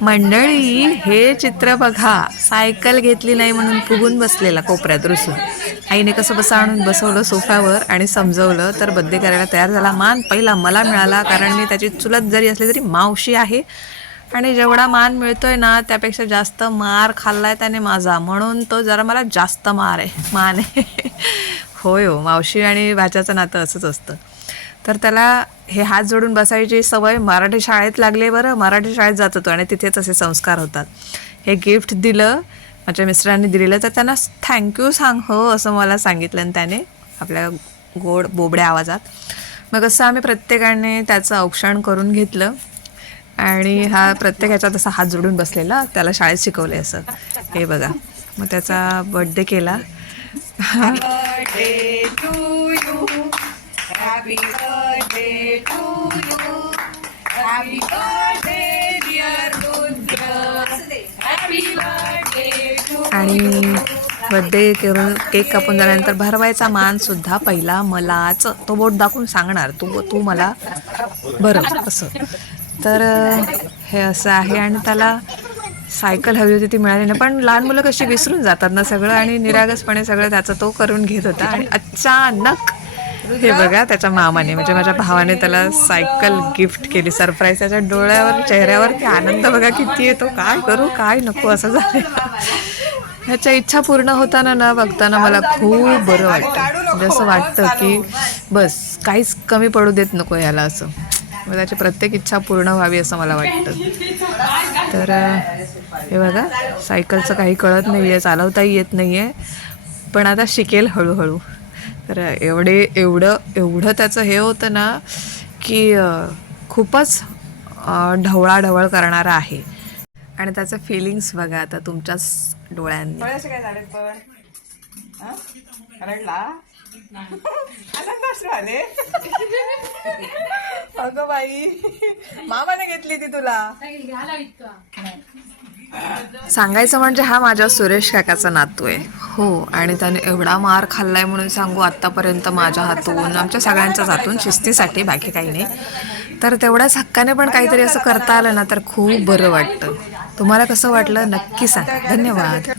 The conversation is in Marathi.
मंडळी हे चित्र बघा. सायकल घेतली नाही म्हणून फुगून बसलेला कोपऱ्यात रुसून. आईने कसं बसा आणून बसवलं सोफ्यावर आणि समजवलं तर बड्डे करायला तयार झाला. मान पहिला मला मिळाला कारण मी त्याची चुलत जरी असली तरी मावशी आहे. आणि जेवढा मान मिळतोय ना त्यापेक्षा जास्त मार खाल्लाय त्याने माझा. म्हणून तो जरा मला जास्त मार आहे मान. आहे होय हो मावशी आणि भाच्याचं नातं असंच असतं. तर त्याला हे हात जोडून बसायची सवय मराठी शाळेत लागले बरं. मराठी शाळेत जात होतो आणि तिथेच असे संस्कार होतात. हे गिफ्ट दिलं माझ्या मिस्टरांनी दिलेलं तर त्यांना थँक्यू सांग हो असं मला सांगितलं आणि त्याने आपल्या गोड बोबड्या आवाजात. मग असं आम्ही प्रत्येकाने त्याचं औक्षण करून घेतलं आणि हा प्रत्येक ह्याच्यात असा हात जोडून बसलेला त्याला शाळेत शिकवले असं. हे बघा मग त्याचा बड्डे केला. आणि बड्डे करून केक कापून झाल्यानंतर भरवायचा मान सुद्धा पहिला मलाच. तो बोट दाखवून सांगणार. तू तू मला बरं असं. तर हे असं आहे आणि त्याला सायकल हवी होती ती मिळाली नाही. पण लहान मुलं कशी विसरून जातात ना सगळं आणि निरागसपणे सगळं त्याचं तो करून घेत होता. आणि अचानक हे बघा त्याच्या मामाने म्हणजे माझ्या भावाने त्याला सायकल गिफ्ट केली. सरप्राईज त्याच्या डोळ्यावर चेहऱ्यावर ते आनंद बघा किती येतो. काय करू काय नको असं झालं ह्याच्या इच्छा पूर्ण होताना ना बघताना मला खूप बरं वाटतं. म्हणजे असं वाटतं की बस काहीच कमी पडू देत नको ह्याला असं. मग त्याची प्रत्येक इच्छा पूर्ण व्हावी असं मला वाटतं. तर हे बघा सायकलचं काही कळत नाही आहे चालवताही येत नाही आहे पण आता शिकेल हळूहळू. तर एवढे एवढं एवढं त्याचं हे होतं ना की खूपच ढवळाढवळ करणारं आहे. आणि त्याचं फिलिंग्स बघा आता तुमच्याच डोळ्यांनी. काय झाले रडला? आनंद आले. अगं बाई. मामाने घेतली ती तुला. सांगायचं म्हणजे हा माझ्या सुरेश काकाचा नातू आहे. हो आणि त्याने एवढा मार खाल्लाय म्हणून सांगू आत्तापर्यंत माझ्या हातून आमच्या सगळ्यांच्याच हातून शिस्तीसाठी बाकी काही नाही. तर तेवढ्याच हक्काने पण काहीतरी असं करता आलं ना तर खूप बरं वाटतं. तुम्हाला कसं वाटलं नक्की सांगा. धन्यवाद.